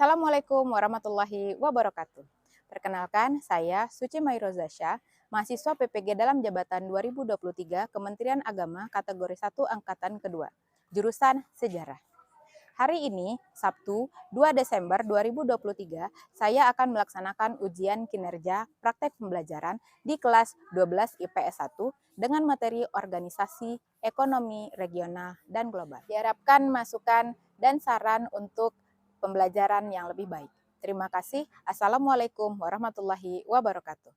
Assalamualaikum warahmatullahi wabarakatuh. Perkenalkan, saya Suci Mairozasya, mahasiswa PPG dalam jabatan 2023 Kementerian Agama kategori 1 angkatan kedua, jurusan Sejarah. Hari ini, Sabtu 2 Desember 2023, saya akan melaksanakan ujian kinerja praktek pembelajaran di kelas 12 IPS 1 dengan materi organisasi, ekonomi, regional, dan global. Diharapkan masukan dan saran untuk pembelajaran yang lebih baik. Terima kasih. Assalamualaikum warahmatullahi wabarakatuh.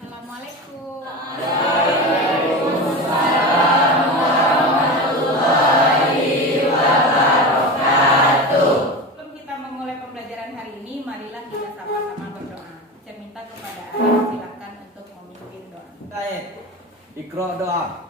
Assalamualaikum. Sebelum kita memulai pembelajaran hari ini, marilah kita sama-sama berdoa. Saya minta kepada Allah, silakan untuk memimpin doa. Baik, Iqra doa.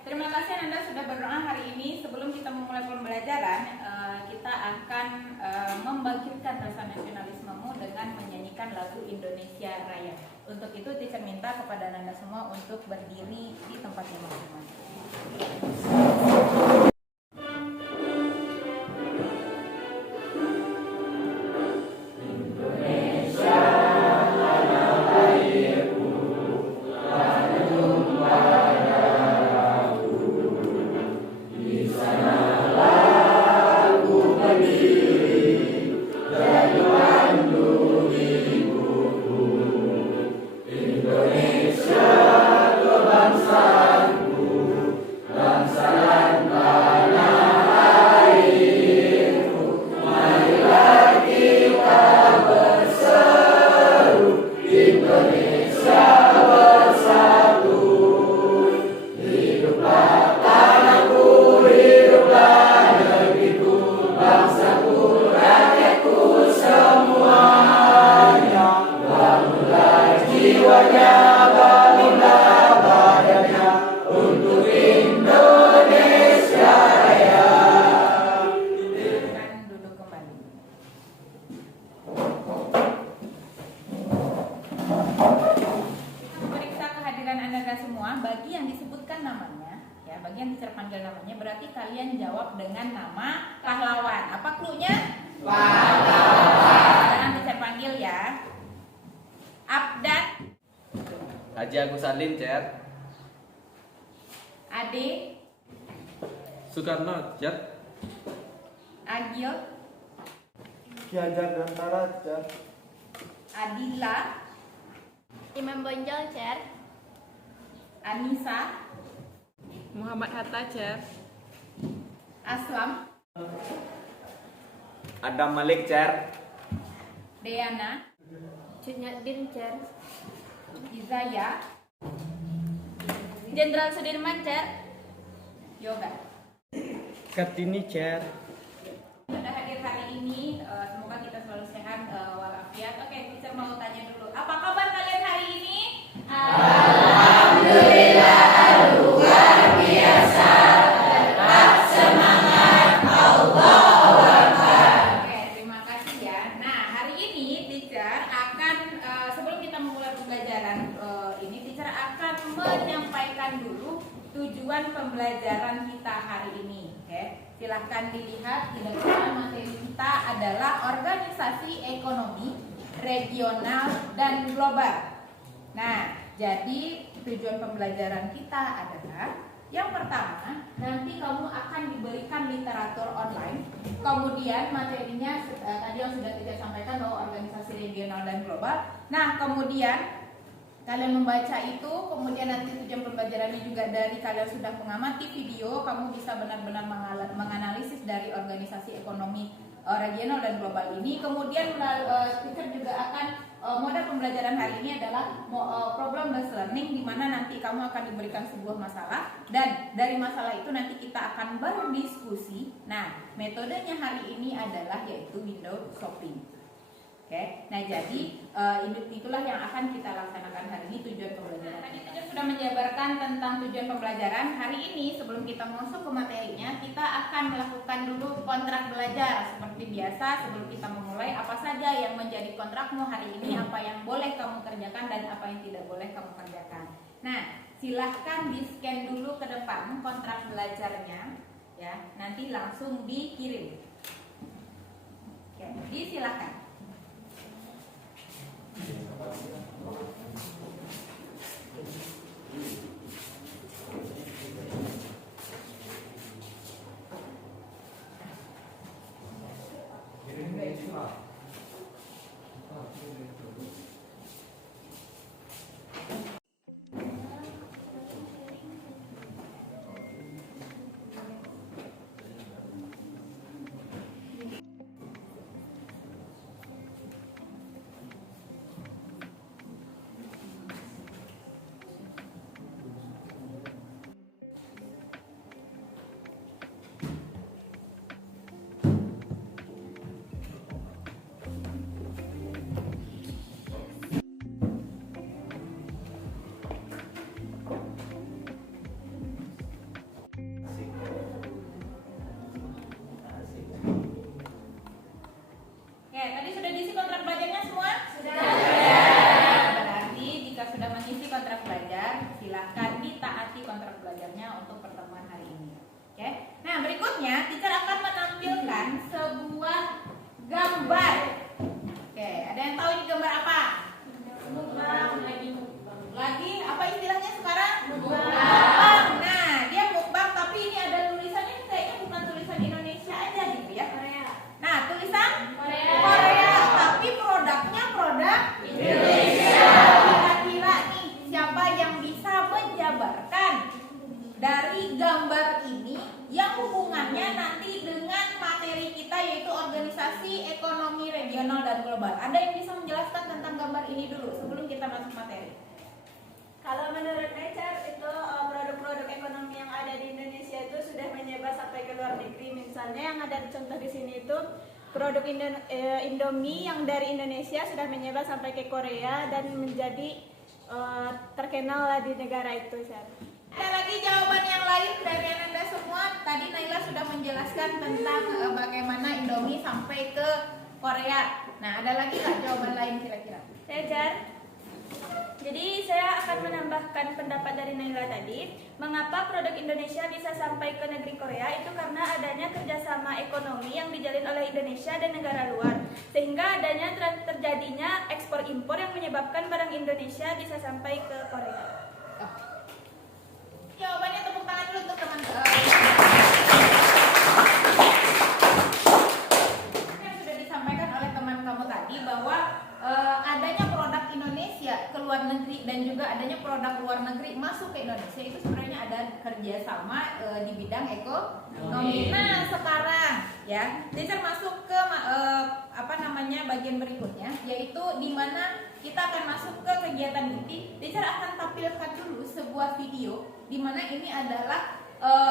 Terima kasih Anda sudah berdoa hari ini. Sebelum kita memulai pembelajaran, kita akan membangkitkan rasa nasionalismemu dengan menyanyikan lagu Indonesia Raya. Untuk itu, teacher minta kepada Anda semua untuk berdiri di tempatnya masing-masing. Bagi yang disebutkan namanya, ya, bagi yang dipanggil namanya, berarti kalian jawab dengan nama pahlawan. Apa cluenya? Pahlawan. Sekarang bisa panggil ya. Abdan. Haji Agus Salim, Cer. Ade. Soekarno, Cer. Agil. Ki Hajar Dewantara, Cer. Adila. Imam Bonjol, Cer. Anissa. Muhammad Hatta, Cer. Aslam. Adam Malik, Cer. Deana. Cunyadin, Cer. Izaya. Jenderal Sudirman, Cer. Yoga. Kartini, Cer. Pada hadir hari ini, semoga kita selalu sehat walafiat. Oke, teacher mau tanya dulu, apa kabar kalian hari ini? Alhamdulillah, luar biasa. Tetap semangat, Allahu Akbar. Oke, terima kasih ya. Nah, hari ini teacher akan, sebelum kita memulai pembelajaran ini, teacher akan menyampaikan dulu tujuan pembelajaran kita hari ini. Oke, silahkan dilihat di depan. Materi kita adalah organisasi ekonomi, regional, dan global. Nah, jadi tujuan pembelajaran kita adalah yang pertama, nanti kamu akan diberikan literatur online. kemudian materinya tadi yang sudah kita sampaikan bahwa organisasi regional dan global. Nah, kemudian kalian membaca itu, kemudian nanti tujuan pembelajarannya juga dari kalian sudah mengamati video, kamu bisa benar-benar menganalisis dari organisasi ekonomi regional dan global ini. Kemudian teacher juga akan model pembelajaran hari ini adalah problem based learning, di mana nanti kamu akan diberikan sebuah masalah dan dari masalah itu nanti kita akan berdiskusi. Nah, metodenya hari ini adalah yaitu window shopping. Oke, nah jadi itulah yang akan kita laksanakan hari ini tujuan pembelajaran. Tadi teacher sudah menjabarkan tentang tujuan pembelajaran. Hari ini sebelum kita masuk ke materinya, kita akan melakukan dulu kontrak belajar. Seperti biasa, sebelum kita memulai, apa saja yang menjadi kontrakmu hari ini, apa yang boleh kamu kerjakan dan apa yang tidak boleh kamu kerjakan. Nah, silahkan di-scan dulu ke depan kontrak belajarnya, ya. Nanti langsung dikirim. Oke, disilahkan. Tadi sudah diisi kontrak belajarnya semua? Sudah. Berarti jika sudah mengisi kontrak belajar, silahkan ditaati kontrak belajarnya untuk pertemuan hari ini. Oke. Nah, berikutnya teacher akan menampilkan sebuah gambar. Oke, ada yang tahu ini gambar apa? Mukbang. Lagi apa istilahnya sekarang? Mukbang. Nah, dia mukbang tapi ini ada tulisannya kayaknya bukan tulisan Indonesia aja gitu ya. Nah, tulisan Korea, tapi produknya produk Indonesia. Kira-kira nih siapa yang bisa menjabarkan dari gambar ini yang hubungannya nanti dengan materi kita yaitu organisasi ekonomi regional dan global. Ada yang bisa menjelaskan tentang gambar ini dulu sebelum kita masuk materi? Kalau menurut Nature itu produk-produk ekonomi yang ada di Indonesia itu sudah menyebar sampai ke luar negeri. Misalnya yang ada contoh di sini itu produk Indomie yang dari Indonesia sudah menyebar sampai ke Korea dan menjadi terkenal lah di negara itu. Ada lagi jawaban yang lain dari Anda semua? Tadi Naila sudah menjelaskan tentang bagaimana Indomie sampai ke Korea. Nah, ada lagi nggak jawaban lain kira-kira? Nature. Jadi saya akan menambahkan pendapat dari Naila tadi. Mengapa produk Indonesia bisa sampai ke negeri Korea? Itu karena adanya kerjasama ekonomi yang dijalin oleh Indonesia dan negara luar, sehingga adanya terjadinya ekspor impor yang menyebabkan barang Indonesia bisa sampai ke Korea. Jawabannya tepuk tangan dulu untuk teman-teman. Yang sudah disampaikan oleh teman kamu tadi bahwa adanya produk Indonesia ke luar negeri dan juga adanya produk luar negeri masuk ke Indonesia itu sebenarnya ada kerjasama di bidang ekonomi. Nah, sekarang ya, teacher masuk ke bagian berikutnya, yaitu di mana kita akan masuk ke kegiatan inti. Teacher akan tampilkan dulu sebuah video di mana ini adalah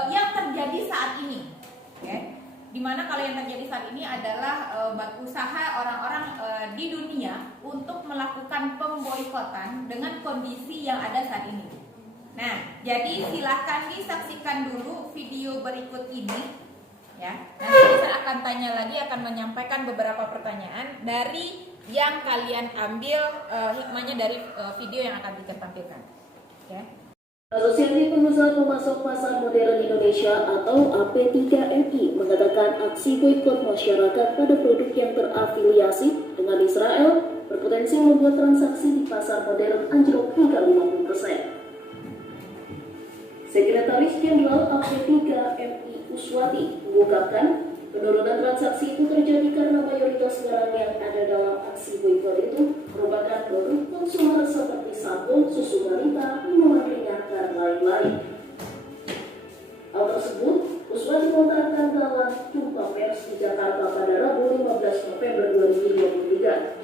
yang terjadi saat ini. Okay? Dimana kalau yang terjadi saat ini adalah usaha orang-orang di dunia untuk melakukan pemboikotan dengan kondisi yang ada saat ini. Nah, jadi silahkan disaksikan dulu video berikut ini, ya. Nanti saya akan tanya lagi, akan menyampaikan beberapa pertanyaan dari yang kalian ambil hikmahnya dari video yang akan ditampilkan. Okay. Asosiasi Pengusaha Pemasok Pasar Modern Indonesia atau AP3MI mengatakan aksi boikot masyarakat pada produk yang terafiliasi dengan Israel berpotensi membuat transaksi di pasar modern anjlok hingga 50%. Sekretaris Jenderal AP3MI Uswati mengungkapkan penurunan transaksi komoditas barang yang ada dalam aksi boikot itu merupakan produk konsumer seperti sabun, susu balita, minuman ringan, dan lain-lain. Hal tersebut Usman dilontarkan dalam jumpa pers di Jakarta pada Rabu 15 November 2023.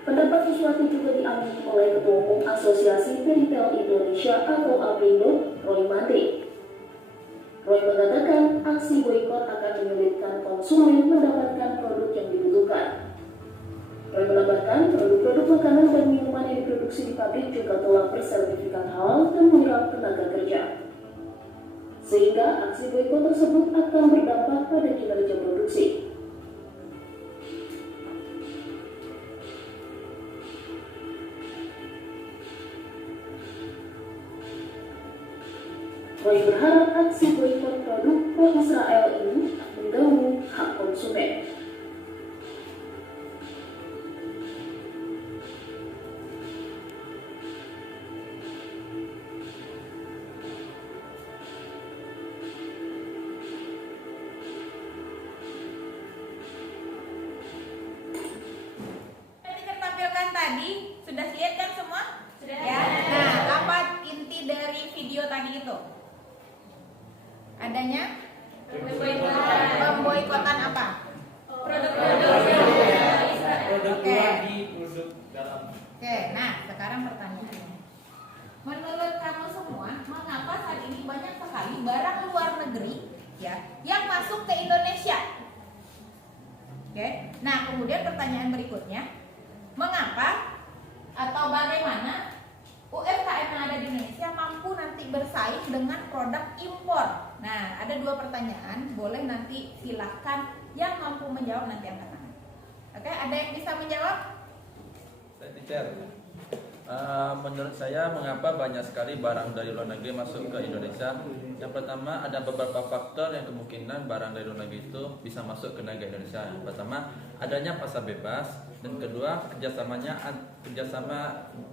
Pendapat Uswati juga diamini oleh Ketua Umum Asosiasi Peritel Indonesia atau APindo, Roy Mande. Roy mengatakan aksi boikot akan menyulitkan konsumen mendapatkan produk yang dibutuhkan. Roy menambahkan produk-produk makanan dan minuman yang diproduksi di pabrik juga telah bersertifikat halal dan menyerap tenaga kerja. Sehingga aksi boikot tersebut akan berdampak pada kinerja produksi. Roy berharap aksi boikot produk pro-Israel ini mengganggu hak konsumen. Yang ditampilkan tadi sudah lihat kan semua? Sudah. Ya. Nah, apa inti dari video tadi itu? Adanya pemboikotan apa? Produk-produk Produk Oke. luar di produk dalam. Oke, nah sekarang pertanyaannya. Menurut kamu semua, mengapa saat ini banyak sekali barang luar negeri ya yang masuk ke Indonesia? Oke. Nah, kemudian pertanyaan berikutnya, mengapa atau bagaimana UMKM yang ada di Indonesia mampu nanti bersaing dengan produk impor? Nah, ada dua pertanyaan, boleh nanti silahkan yang mampu menjawab nanti angkat tangan. Oke, ada yang bisa menjawab? Saya teacher. Menurut saya mengapa banyak sekali barang dari luar negeri masuk ke Indonesia? Yang pertama ada beberapa faktor yang kemungkinan barang dari luar negeri itu bisa masuk ke negara Indonesia. Yang pertama adanya pasar bebas, dan kedua kerjasama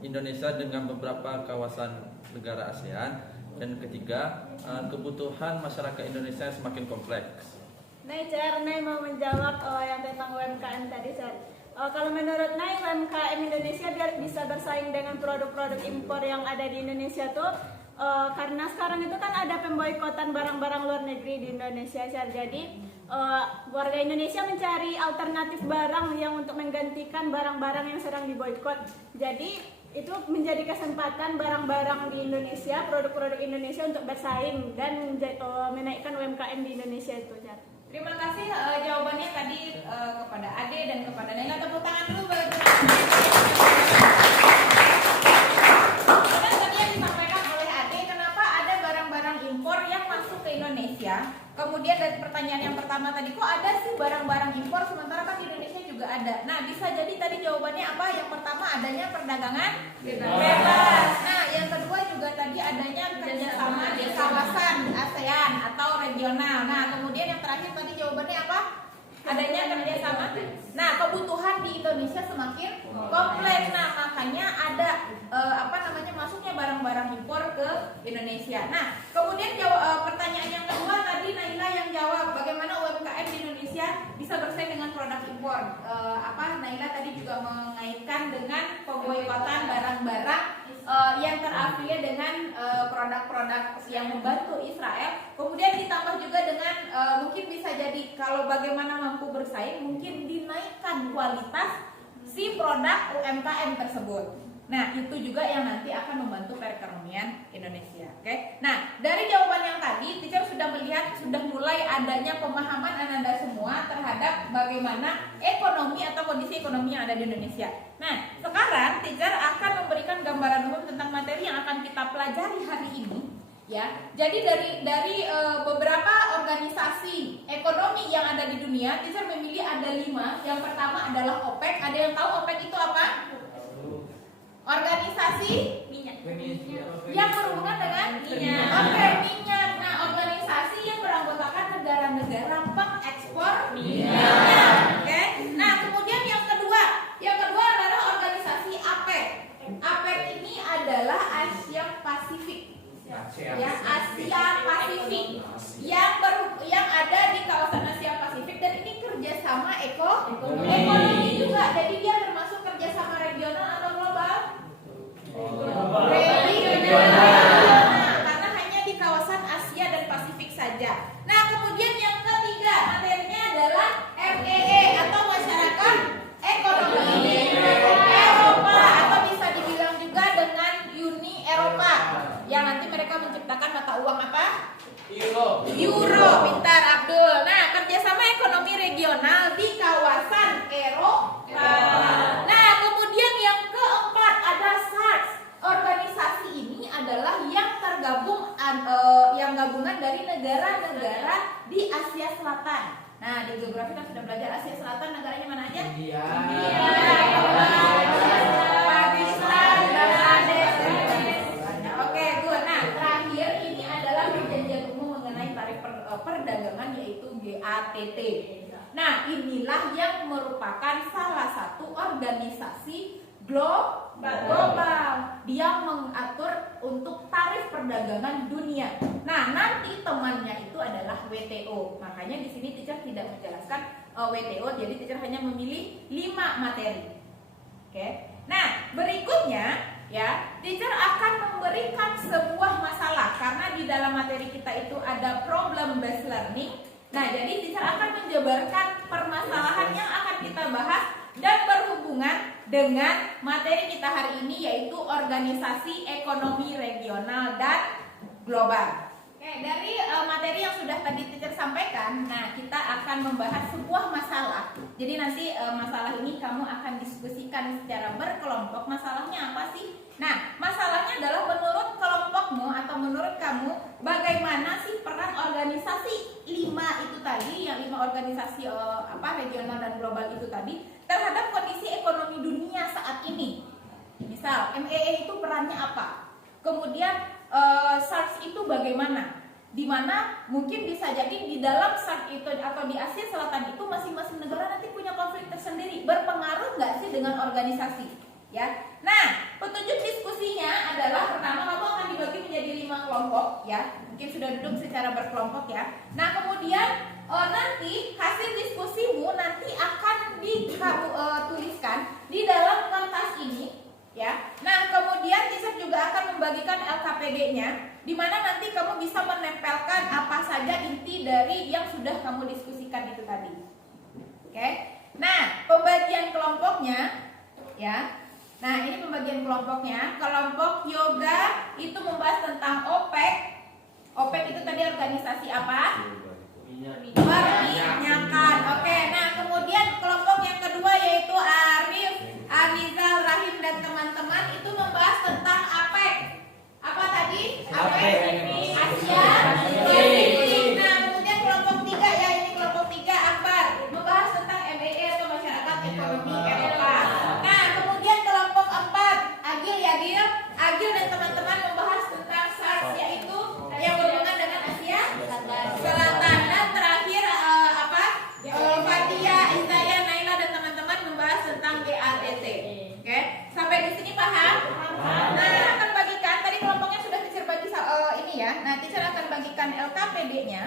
Indonesia dengan beberapa kawasan negara ASEAN, dan ketiga kebutuhan masyarakat Indonesia yang semakin kompleks. Nay mau menjawab yang tentang UMKM tadi, Cer. Kalau menurut Nay, UMKM Indonesia biar bisa bersaing dengan produk-produk impor yang ada di Indonesia tuh karena sekarang itu kan ada pemboikotan barang-barang luar negeri di Indonesia, Cer. Jadi warga Indonesia mencari alternatif barang yang untuk menggantikan barang-barang yang sedang diboikot. Jadi itu menjadi kesempatan barang-barang di Indonesia, produk-produk Indonesia untuk bersaing dan menaikkan UMKM di Indonesia itu, Cer. Terima kasih jawabannya tadi kepada Ade dan kepada Nena. Tepuk tangan dulu bagi dan tadi yang disampaikan oleh Ade, kenapa ada barang-barang impor yang masuk ke Indonesia? Kemudian dari pertanyaan yang pertama tadi, kok ada sih barang-barang impor sementara kan di Indonesia juga ada? Nah, bisa jadi tadi jawabannya apa? Yang pertama adanya perdagangan bebas. Nah, yang kedua juga tadi adanya kerjasama di kawasan ASEAN atau regional. Nah, kemudian yang terakhir tadi jawabannya apa? Adanya kerjasama. Nah, kebutuhan di Indonesia semakin kompleks. Nah, makanya ada masuknya barang-barang impor ke Indonesia. Nah, kemudian pertanyaan yang kedua tadi Naila yang jawab, bagaimana UMKM di Indonesia bisa bersaing dengan produk impor? Naila tadi juga mengaitkan dengan pemboikotan barang-barang yang terafiliasi dengan produk-produk yang membantu Israel. Kemudian ditambah juga dengan mungkin bisa jadi kalau bagaimana mampu bersaing, mungkin dinaikkan kualitas si produk UMKM tersebut. Nah, itu juga yang nanti akan membantu perekonomian Indonesia. Oke. Nah, dari jawaban yang tadi, teacher sudah melihat sudah mulai adanya pemahaman Anda semua terhadap bagaimana ekonomi atau kondisi ekonomi yang ada di Indonesia. Nah, sekarang teacher akan memberikan gambaran umum tentang materi yang akan kita pelajari hari ini. Ya, jadi dari beberapa organisasi ekonomi yang ada di dunia, teacher memilih ada 5. Yang pertama adalah OPEC. Ada yang tahu OPEC itu apa? Organisasi minyak yang berhubungan dengan minyak. Oke, minyak. Nah, organisasi yang beranggotakan negara-negara pengekspor minyak. Oke. Nah, kemudian yang kedua adalah organisasi APEC. APEC ini adalah ya Asia Pasifik yang ada di kawasan Asia Pasifik, dan ini kerjasama ekonomi juga, jadi dia termasuk kerjasama regional atau global? Regional, karena hanya di kawasan Asia dan Pasifik saja. Nah, kemudian yang ketiga materinya adalah MEE atau Masyarakat Ekonomi Eropa, atau bisa dibilang juga dengan Uni Eropa, yang nanti mereka menciptakan mata uang apa? Euro, pintar Abdul. Nah, kerjasama ekonomi regional di kawasan Eropa. Nah, kemudian yang keempat ada SARS. Organisasi ini adalah yang tergabung, yang gabungan dari negara-negara di Asia Selatan. Nah, di geografi kita sudah belajar Asia Selatan, negaranya mana aja? India, Pakistan, Bangladesh. Oke, good. Nah, terakhir ini adalah perjanjian umum mengenai tarif perdagangan, yaitu GATT. Nah, inilah yang merupakan salah satu organisasi global. Dia mengatur untuk tarif perdagangan dunia. Nah, nanti temannya itu adalah WTO. Makanya di sini teacher tidak menjelaskan WTO, jadi teacher hanya memilih 5 materi. Oke. Nah, berikutnya ya, teacher akan memberikan sebuah masalah karena di dalam materi kita itu ada problem based learning. Nah, jadi teacher akan menjabarkan permasalahan yang akan kita bahas dan berhubungan dengan materi kita hari ini, yaitu organisasi ekonomi regional dan global. Oke, dari materi yang sudah tadi teacher sampaikan, nah kita akan membahas sebuah masalah. Jadi nanti masalah ini kamu akan diskusikan secara berkelompok. Masalahnya apa sih? Nah, masalahnya adalah menurut kelompokmu atau menurut kamu, bagaimana sih peran organisasi 5 itu tadi, yang 5 organisasi regional dan global itu tadi terhadap kondisi ekonomi dunia saat ini. Misal, MEE itu perannya apa? Kemudian SARS itu bagaimana? Dimana mungkin bisa jadi di dalam SARS itu atau di Asia Selatan itu masing-masing negara nanti punya konflik tersendiri. Berpengaruh nggak sih dengan organisasi? Ya. Nah, petunjuk diskusinya adalah pertama kamu akan dibagi menjadi 5 kelompok, ya. Mungkin sudah duduk secara berkelompok ya. Nah, kemudian nanti hasil diskusimu nanti akan dituliskan di dalam kertas ini, ya. Nah, kemudian teacher juga akan membagikan LKPD-nya, di mana nanti kamu bisa menempelkan apa saja inti dari yang sudah kamu diskusikan itu tadi. Oke. Nah, pembagian kelompoknya, ya. Nah, ini pembagian kelompoknya. Kelompok yoga itu membahas tentang OPEC. OPEC itu tadi organisasi apa? Perminyakan. Oke, nah kemudian kelompok yang kedua yaitu Arif, Arizal, Rahim dan teman-teman itu membahas tentang APEC. Apa tadi? APEC Asia Pasifik. Nah, kemudian kelompok 3 ya, ini kelompok 3 Akbar membahas tentang MEE atau Masyarakat Ekonomi Eropa. Nah, kemudian kelompok 4 Agil dan teman-teman membahas tentang SARS, yaitu yang berhubungan dengan Asia Selatan. Dan terakhir Fatia, Izaya, Naila dan teman-teman membahas tentang GATT. Oke, sampai di sini paham? Nah, akan bagikan tadi kelompoknya sudah teacher bagi ini ya. Nah, teacher akan bagikan LKPD-nya.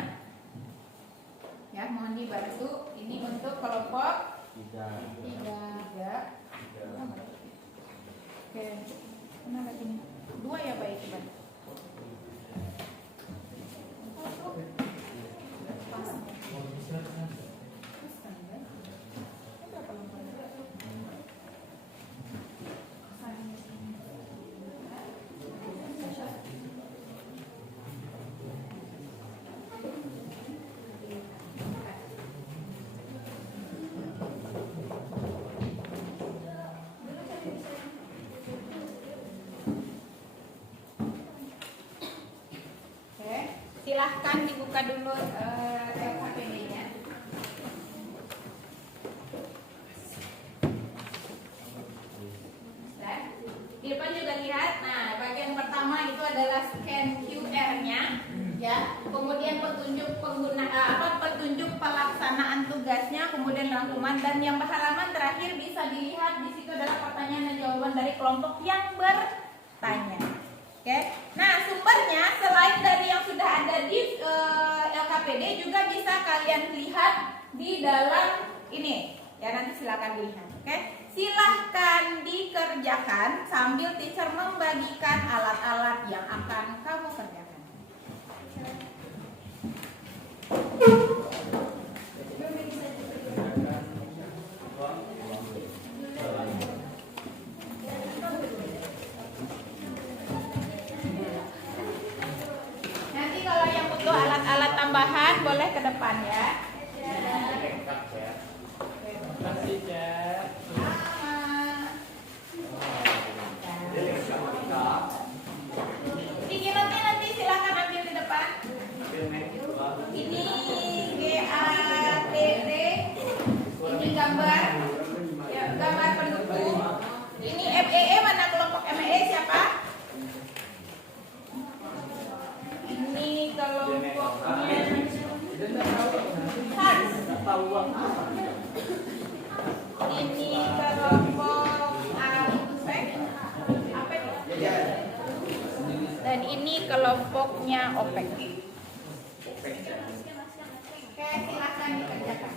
Ya, mohon dibantu. Ini untuk kelompok 3. Oke, mana lagi nih? 2 ya, baik, Bang. Silahkan dibuka dulu LKPD-nya. Di depan juga lihat. Nah, bagian pertama itu adalah scan QR-nya, ya. Kemudian petunjuk petunjuk pelaksanaan tugasnya, kemudian rangkuman, dan yang halaman terakhir bisa dilihat di situ adalah pertanyaan dan jawaban dari kelompok yang bertanya. Oke. Nah, sumbernya selain dari yang sudah ada di LKPD juga bisa kalian lihat di dalam ini. Ya, nanti silakan dilihat. Oke. Silahkan dikerjakan sambil teacher membagikan alat-alat yang akan kamu kerjakan. Nanti kalau yang butuh alat-alat tambahan boleh ke depan ya. Kasih, Cer. Dikinotnya nanti silakan ambil di depan. Ini GATT, ini gambar, ya, gambar pendukung. Ini MEE, mana kelompok MEE siapa? Ini kelompoknya Hans. Ini kelompok APEC. Dan ini kelompoknya OPEC. Oke, silakan dikerjakan.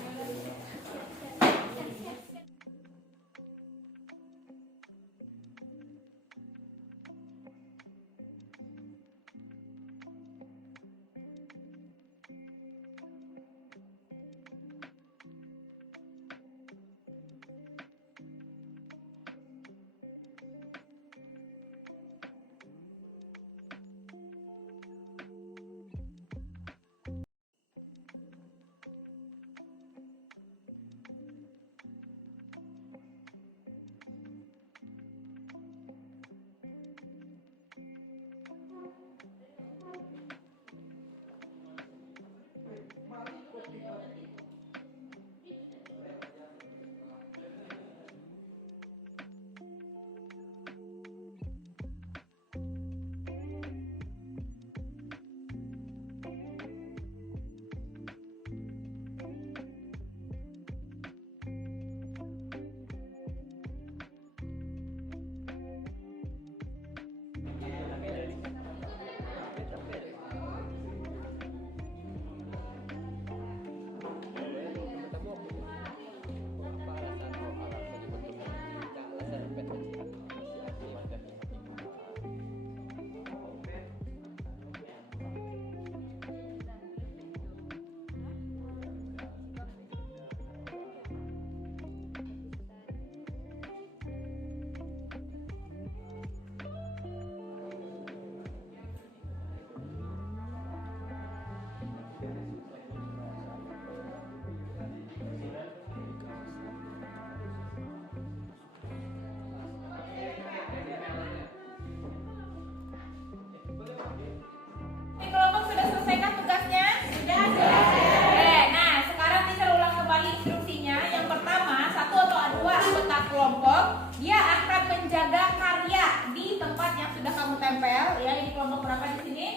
kelompok berapa di sini?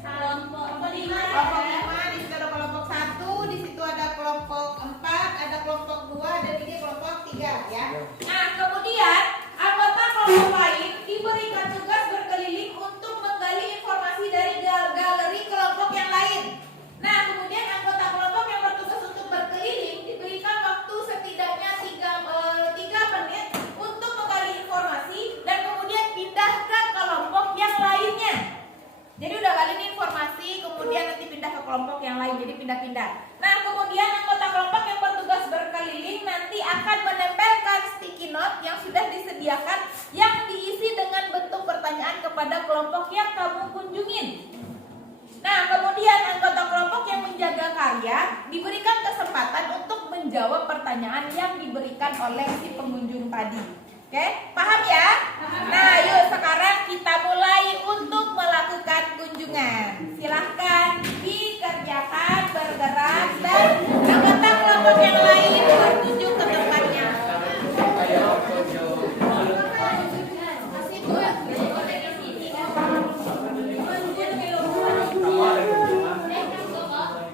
Kelompok 5. Kelompok 5, di situ ada kelompok 1, di situ ada kelompok 4, ada kelompok 2, dan ini kelompok 3 ya. Nah, kemudian anggota kelompok lain diberikan tugas berkeliling untuk menggali informasi dari galeri kelompok yang lain. Nah, kemudian anggota kelompok yang bertugas untuk berkeliling diberikan waktu setidaknya 3 menit untuk menggali informasi dan kemudian pindah ke kelompok yang lainnya. Jadi udah kali ini informasi, kemudian nanti pindah ke kelompok yang lain, jadi pindah-pindah. Nah, kemudian anggota kelompok yang bertugas berkeliling nanti akan menempelkan sticky note yang sudah disediakan yang diisi dengan bentuk pertanyaan kepada kelompok yang kamu kunjungin. Nah, kemudian anggota kelompok yang menjaga karya diberikan kesempatan untuk menjawab pertanyaan yang diberikan oleh si pengunjung tadi. Oke, paham ya? Nah, yuk sekarang kita mulai untuk melakukan kunjungan. Silahkan dikerjakan, bergerak, dan anggota kelompok yang lain berkunjung ke tempatnya.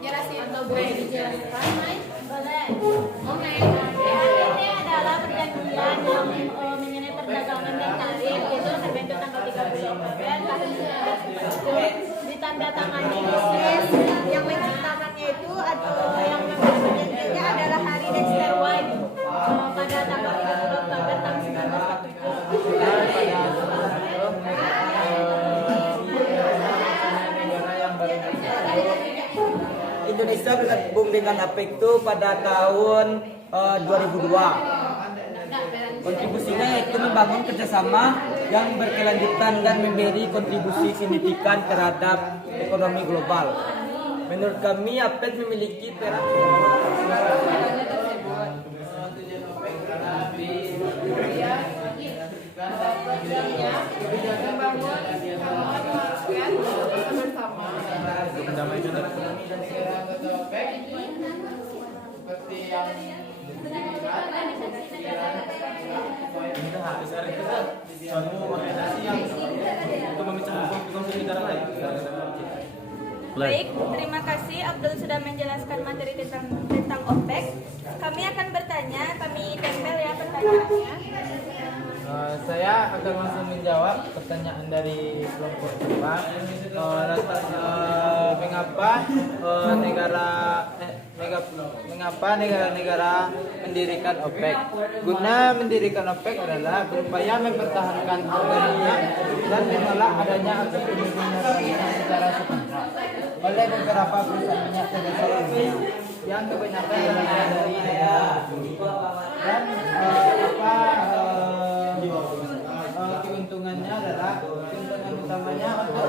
Jelasin atau boleh dijelaskan, Mai? Boleh. Oke. Ini adalah perjanjian yang mengenai perdagangan dan tarif, itu terbentuk tanggal 30 Oktober tahun menandatangani bisnis yang menciptakannya itu atau yang menjadinya adalah Hari Dexter White pada tanggal 30 Oktober tahun 1947. Indonesia bergabung dengan APEC itu pada tahun 2002. Kontribusinya yaitu membangun kerjasama yang berkelanjutan dan memberi kontribusi signifikan terhadap ekonomi global. Menurut kami, APEC memiliki peran Baik, terima kasih Abdul sudah menjelaskan materi tentang OPEC. Kami akan bertanya, kami tempel ya pertanyaannya. Saya akan langsung menjawab pertanyaan dari kelompok Jepang. Mengapa negara-negara mendirikan OPEC? Guna mendirikan OPEC adalah berupaya mempertahankan harga minyak dan menolak adanya aksi minyak secara sepihak oleh beberapa perusahaan minyak terbesar dunia yang kebanyakan berasal dari negara dan keuntungannya adalah keuntungan utamanya untuk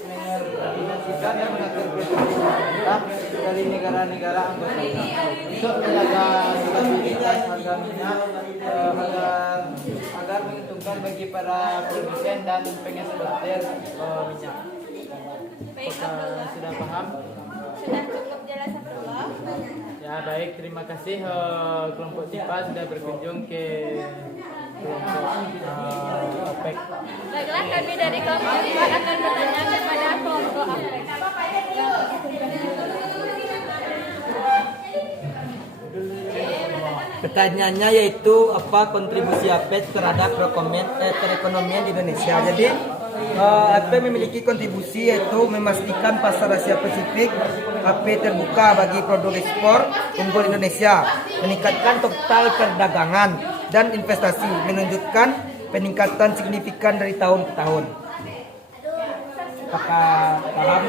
merealisasikan dan mengatur produksi pemerintah dari negara-negara anggotanya untuk menjaga stabilitas harga minyak agar menguntungkan bagi para produsen dan pengeksportir minyak. Baik, Abdullah. Sudah paham? Sudah cukup jelas, Abdullah. Ya baik, terima kasih kelompok CIPA sudah berkunjung ke kelompok OPEC. Baiklah, kami dari kelompok CIPA akan bertanya kepada kelompok OPEC. Pertanyaannya yaitu apa kontribusi APEC terhadap perekonomian di Indonesia. Jadi APEC memiliki kontribusi yaitu memastikan pasar Asia Pasifik APEC terbuka bagi produk ekspor unggul Indonesia, meningkatkan total perdagangan dan investasi, menunjukkan peningkatan signifikan dari tahun ke tahun. Apakah paham?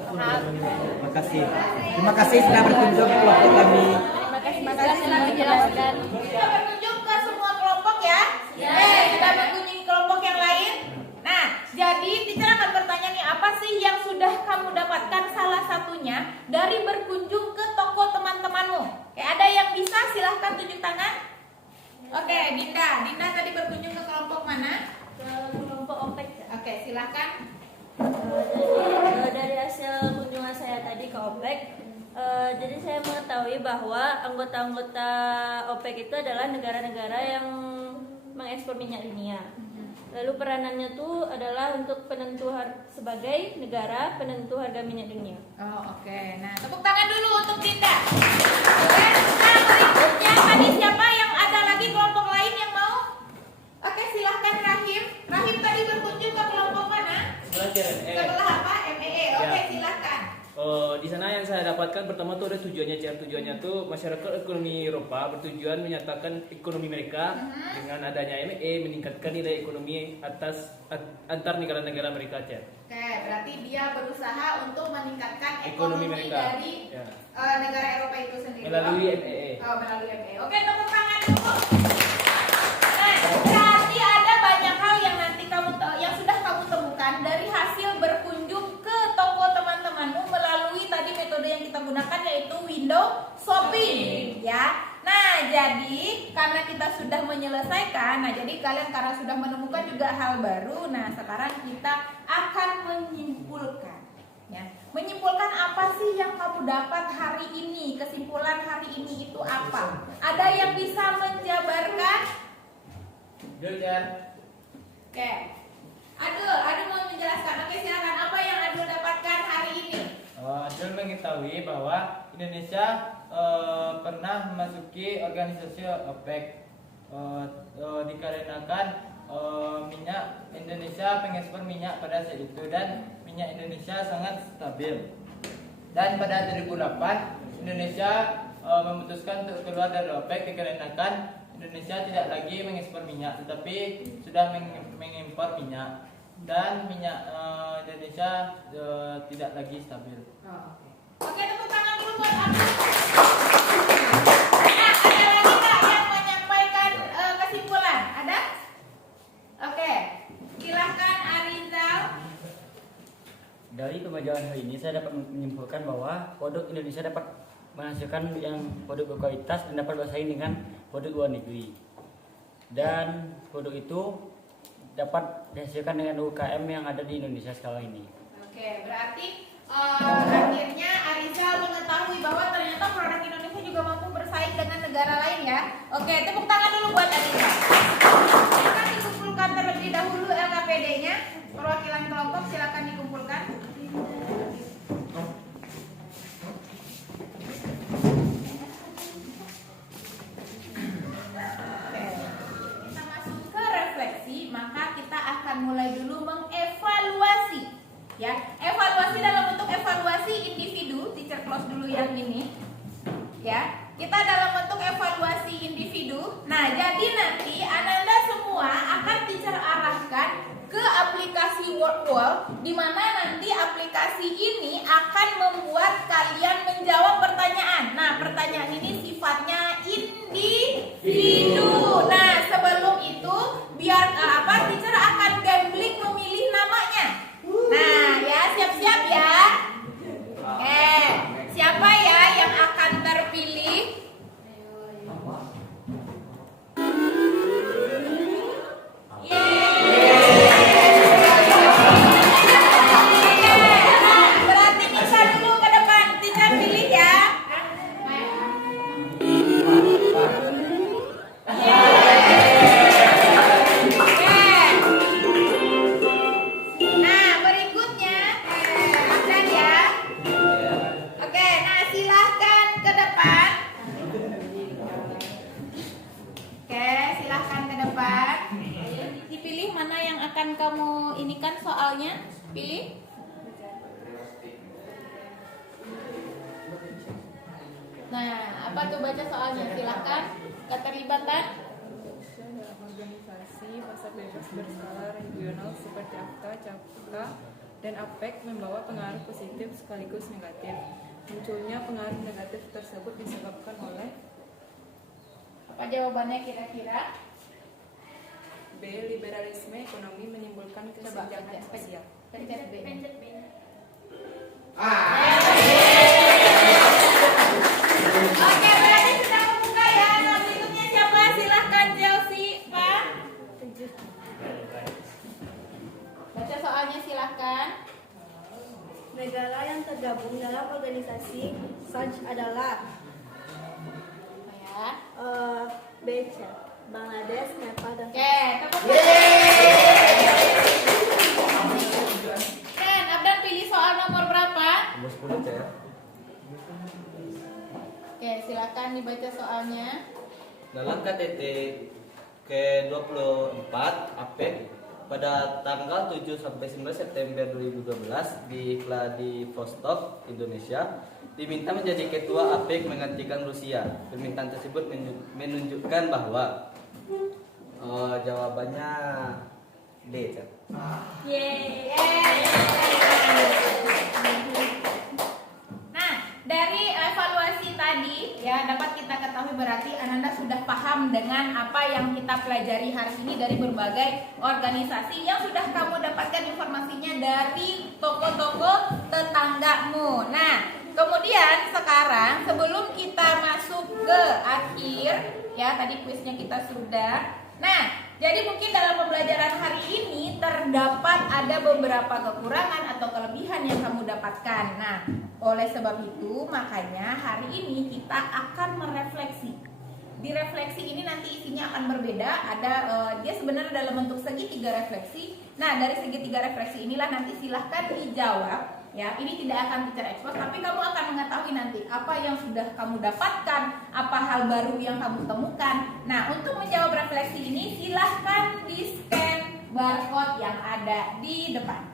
Terima kasih. Terima kasih sudah berkunjung ke kelompok kami. Terima kasih telah menjelaskan. Sudah berkunjung ke semua kelompok ya? Sudah berkunjung ke kelompok yang lain? Nah, jadi teacher akan bertanya nih, apa sih yang sudah kamu dapatkan salah satunya dari berkunjung ke toko teman-temanmu? Oke, ada yang bisa? Silahkan tunjuk tangan. Oke, Dinda. Dinda tadi berkunjung ke kelompok mana? Kelompok OPEC. Oke, silahkan. Dari hasil kunjungan saya tadi ke OPEC, jadi saya mengetahui bahwa anggota-anggota OPEC itu adalah negara-negara yang mengekspor minyak dunia. Lalu peranannya itu adalah untuk sebagai negara penentu harga minyak dunia. Oh, oke. Nah, tepuk tangan dulu untuk Dinda. Oke, nah berikutnya tadi siapa yang ada lagi kelompok lain yang mau? Oke, silahkan Rahim. Rahim tadi berkunjung ke kelompok mana? Sebelah apa? MEE. Oke, silahkan. Di sana yang saya dapatkan pertama tuh ada tujuannya, tujuannya tuh masyarakat ekonomi Eropa bertujuan menyatakan ekonomi mereka dengan adanya MEE meningkatkan nilai ekonomi antar negara-negara mereka, Cer. Oke, berarti dia berusaha untuk meningkatkan Ekonomi ekonomi mereka. dari Ya. negara Eropa itu sendiri. Melalui MEE. Oh, melalui MEE. Oke, tepuk tangan dulu. Nah, berarti ada banyak hal yang nanti yang sudah kamu temukan dari hasil berkunjung ke toko teman-temanmu melalui tadi metode yang kita gunakan yaitu window shopping, ya. Nah, jadi karena kita sudah menyelesaikan, nah jadi kalian karena sudah menemukan juga hal baru, nah sekarang kita akan menyimpulkan, ya. Menyimpulkan apa sih yang kamu dapat hari ini? Kesimpulan hari ini itu apa? Ada yang bisa menjabarkan? Oke. Adul mau menjelaskan. Oke, silakan. Apa yang Adul dapatkan hari ini? Adul mengetahui bahwa Indonesia pernah memasuki organisasi OPEC dikarenakan minyak Indonesia Indonesia pengekspor minyak pada saat itu dan minyak Indonesia sangat stabil. Dan pada 2008 Indonesia memutuskan untuk keluar dari OPEC dikarenakan Indonesia tidak lagi mengekspor minyak tetapi sudah mengimpor minyak dan minyak Indonesia tidak lagi stabil. Oke, tepuk tangan dulu buat Agus. Nah, ada lagi Kak yang menyampaikan kesimpulan? Ada? Oke, silahkan Arizal. Dari pembelajaran hari ini saya dapat menyimpulkan bahwa produk Indonesia dapat menghasilkan yang produk berkualitas dan dapat bersaing dengan produk luar negeri. Dan produk itu dapat dihasilkan dengan UKM yang ada di Indonesia sekarang ini. Oke, berarti akhirnya Arizal mengetahui bahwa ternyata produk Indonesia juga mampu bersaing dengan negara lain ya. Oke, tepuk tangan dulu buat Arizal. Silakan dikumpulkan terlebih dahulu LKPD-nya. Perwakilan kelompok silakan dikumpulkan. Kita masuk ke refleksi, maka kita akan mulai dulu mengevaluasi. Ya, evaluasi dalam bentuk evaluasi individu, teacher close dulu yang ini. Ya, kita dalam bentuk evaluasi individu. Nah, jadi nanti Ananda semua akan teacher arahkan ke aplikasi WordWall, di mana nanti aplikasi ini akan membuat kalian menjawab pertanyaan. Nah, pertanyaan ini sifatnya individu. Nah, sebelum itu biar teacher akan gambling memilih namanya. Nah, ya siap-siap ya. Oke, siapa ya yang akan terpilih? Berarti Nisa dulu ke depan, teacher pilih ya. Nah, berikutnya Afdan ya. Oke, nah silahkan ke depan. Oke, silahkan ke depan. Dipilih mana yang akan kamu inikan soalnya. Pilih. Nah, apa tuh baca soalnya? Silahkan. Keterlibatan. Dalam organisasi pasar bebas berskala regional seperti AFTA, CAFTA, dan APEC membawa pengaruh positif sekaligus negatif. Munculnya pengaruh negatif tersebut disebabkan oleh Apa jawabannya kira-kira? B. Liberalisme ekonomi menimbulkan kesenjangan sosial. Pencet B. Oke, berarti sudah membuka ya. Nah, berikutnya siapa? Silahkan Chelsea, Pak. Baca soalnya silahkan. Negara yang tergabung dalam organisasi SAJ adalah BC, Bangladesh, Nepal, dan Oke, tepuk tangan. Abdan pilih soal nomor berapa? Nomor 10 ya. Oke, silakan dibaca soalnya. Dalam KTT ke-24 APEC pada tanggal 7 sampai 9 September 2012 di Vladivostok, Indonesia, diminta menjadi ketua APEC menggantikan Rusia. Permintaan tersebut menunjukkan bahwa jawabannya D. Yeay. Nah, dari evaluasi tadi ya dapat kita ketahui berarti Ananda sudah paham dengan apa yang kita pelajari hari ini dari berbagai organisasi yang sudah kamu dapatkan informasinya dari toko-toko tetanggamu. Nah, kemudian sekarang sebelum kita masuk ke akhir ya, tadi kuisnya kita sudah. Nah, jadi mungkin dalam pembelajaran hari ini terdapat ada beberapa kekurangan atau kelebihan yang kamu dapatkan. Nah, oleh sebab itu makanya hari ini kita akan merefleksi. Di refleksi ini nanti isinya akan berbeda. Ada dia sebenarnya dalam bentuk segitiga refleksi. Nah, dari segitiga refleksi inilah nanti silahkan dijawab. Ya, ini tidak akan teacher expose, tapi kamu akan mengetahui nanti apa yang sudah kamu dapatkan, apa hal baru yang kamu temukan. Nah, untuk menjawab refleksi ini silahkan di scan barcode yang ada di depan.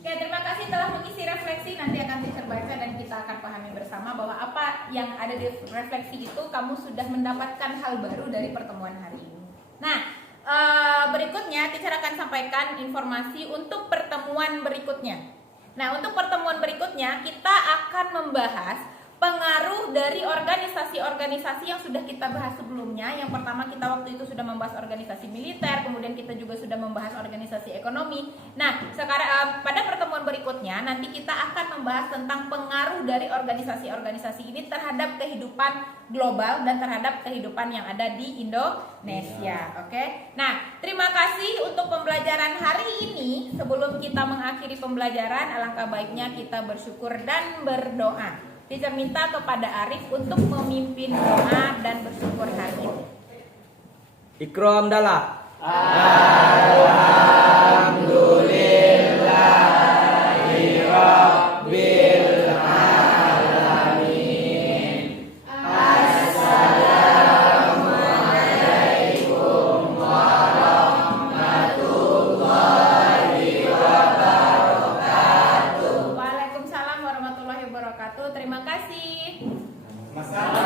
Oke, terima kasih telah mengisi refleksi. Nanti akan teacher baca dan kita akan pahami bersama bahwa apa yang ada di refleksi itu kamu sudah mendapatkan hal baru dari pertemuan hari ini. Nah, berikutnya teacher akan sampaikan informasi untuk pertemuan berikutnya. Nah, untuk pertemuan berikutnya kita akan membahas pengaruh dari organisasi-organisasi yang sudah kita bahas sebelumnya. Yang pertama kita waktu itu sudah membahas organisasi militer, kemudian kita juga sudah membahas organisasi ekonomi. Nah, sekarang pada pertemuan berikutnya nanti kita akan membahas tentang pengaruh dari organisasi-organisasi ini terhadap kehidupan global dan terhadap kehidupan yang ada di Indonesia. Oke. Nah, terima kasih untuk pembelajaran hari ini. Sebelum kita mengakhiri pembelajaran, alangkah baiknya kita bersyukur dan berdoa. Teacher minta kepada Arif untuk memimpin doa dan bersyukur hari ini. Ikram dala. Alhamdulillahirabbil alamin. Assalamualaikum warahmatullahi wabarakatuh. Waalaikumsalam warahmatullahi wabarakatuh. Terima kasih. Masalah.